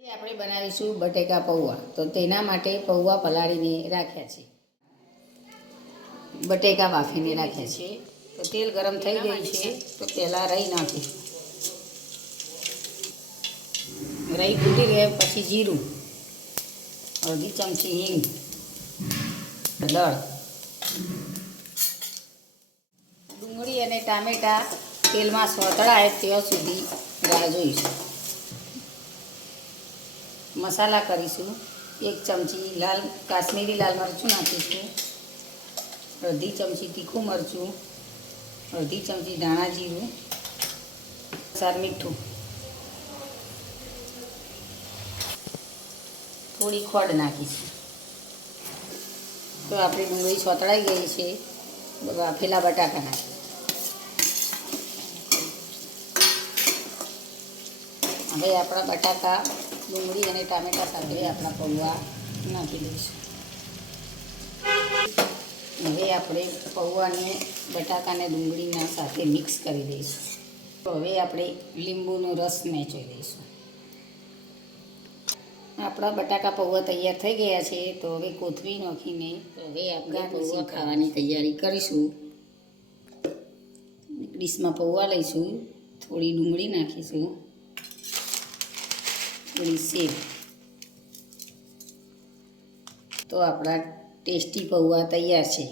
આજે આપણે બનાવીશું બટેકા પૌવા. તો તેના માટે પૌવા પલાળીને રાખ્યા છે. બટેકા બાફીને રાખ્યા છે. તો તેલ ગરમ થઈ ગયું છે. તો પહેલાં રહી નાખીશું રહી ફૂટી ગયા પછી જીરું. અડધી ચમચી હિંગ. દળ ડુંગળી અને ટામેટાં તેલમાં સોતળાય ત્યાં સુધી રાહ જોઈશું. મસાલા કરીશું. એક ચમચી લાલ, કાશ્મીરી લાલ મરચું નાખીશું. અડધી ચમચી તીખું મરચું. અડધી ચમચી ધાણા જીરું. સાર મીઠું. થોડી ખોડ નાખીશું. તો આપણી ડુંગળી છોતળાઈ ગઈ છે. બાફેલા બટાકા નાખી હવે આપણા બટાકા ડુંગળી અને ટામેટા સાથે આપણા પૌવા નાખી દઈશું. હવે આપણે પૌવાને બટાકાને ડુંગળીના સાથે મિક્સ કરી દઈશું. તો હવે આપણે લીંબુનો રસ મેચવી દઈશું. આપણા બટાકા પૌવા તૈયાર થઈ ગયા છે તો હવે કોથમીર નાખીને હવે આપણે પૌવા ખાવાની તૈયારી કરીશું. ડીશમાં પૌવા લઈશું થોડી ડુંગળી નાખીશું. થોડી સેવ તો આપણા ટેસ્ટી પૌવા તૈયાર છે.